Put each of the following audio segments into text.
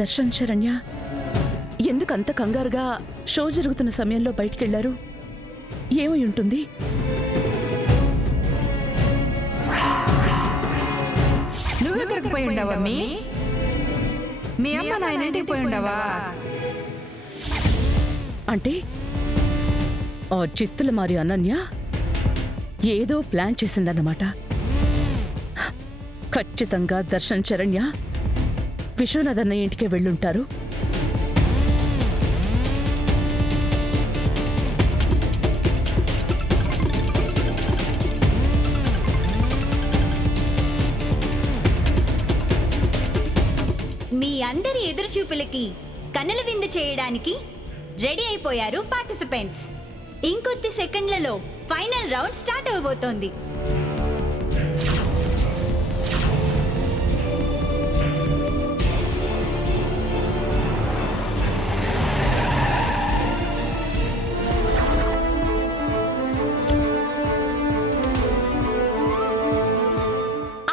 దర్శన్, శరణ్య ఎందుకంత కంగారుగా షో జరుగుతున్న సమయంలో బయటికెళ్లారు? ఏమై ఉంటుంది? నువ్వెక్కడికి పోయి ఉండవా? మీ అమ్మ నాయన ఇంటికి పోయి ఉండవా? అంటే ఆ చిత్తుల మారి అనన్య ఏదో ప్లాన్ చేసిందన్నమాట. ఖచ్చితంగా దర్శన్, శరణ్య విశ్వనాథ్ అన్నయ్య ఇంటికే వెళ్ళుంటారు. మీ అందరి ఎదురుచూపులకి కన్నుల విందు చేయడానికి రెడీ అయిపోయారు పార్టిసిపెంట్స్. ఇంకొద్ది సెకండ్లలో ఫైనల్ రౌండ్ స్టార్ట్ అవబోతోంది.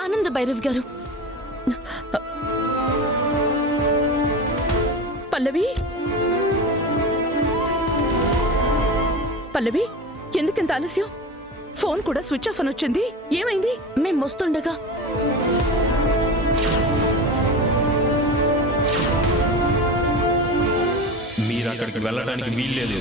ఆనంద భైరవ్ గారు, పల్లవి, పల్లవి, ఎందుకింత ఆలస్యం? ఫోన్ కూడా స్విచ్ ఆఫ్ అని వచ్చింది. ఏమైంది? మేం వస్తుండగా మీరు అక్కడికి వెళ్ళడానికి వీల్లేదు.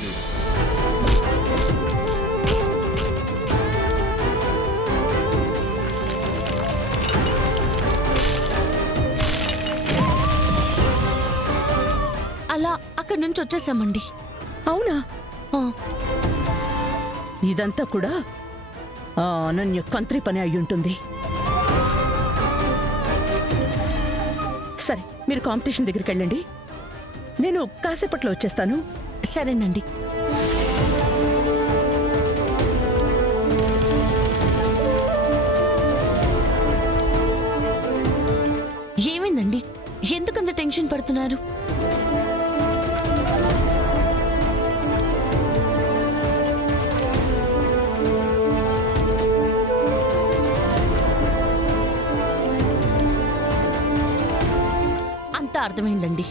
అలా అక్కడి నుంచి వచ్చేసామండి. అవునా? ఆ, ఇదంతా కూడా ఆ అనన్య కంత్రి పని అయ్యుంటుంది. సరే, మీరు కాంపిటీషన్ దగ్గరికి వెళ్ళండి. నేను కాసేపట్లో వచ్చేస్తాను. సరేనండి. ఏమైందండి? ఎందుకంత టెన్షన్ పడుతున్నారు? అంతా అర్థమైందండి.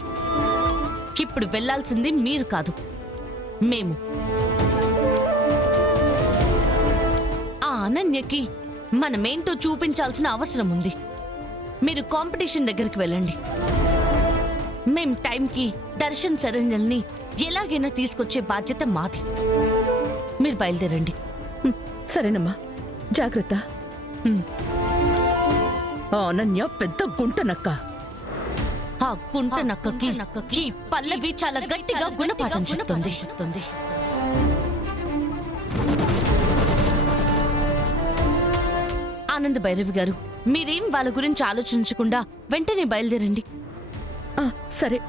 ఇప్పుడు వెళ్లాల్సింది మీరు కాదు, మేము. ఆ అనన్యకి మనమేంటో చూపించాల్సిన అవసరం ఉంది. మీరు కాంపిటీషన్ దగ్గరికి వెళ్ళండి. మేం టైంకి దర్శన్, శరణ్యల్ని ఎలాగైనా తీసుకొచ్చే బాధ్యత మాది. మీరు బయలుదేరండి. సరేనమ్మా, జాగ్రత్త. ఆ అనన్య పెద్ద గుంట నక్క. ఆ గుంట నక్కకి ఈ పల్లవి చాలా గట్టిగా గుణపాఠం చెప్తుంది. ఆనంద్ భైరవి గారు, మీరేం వాళ్ళ గురించి ఆలోచించకుండా వెంటనే బయలుదేరండి. సరే.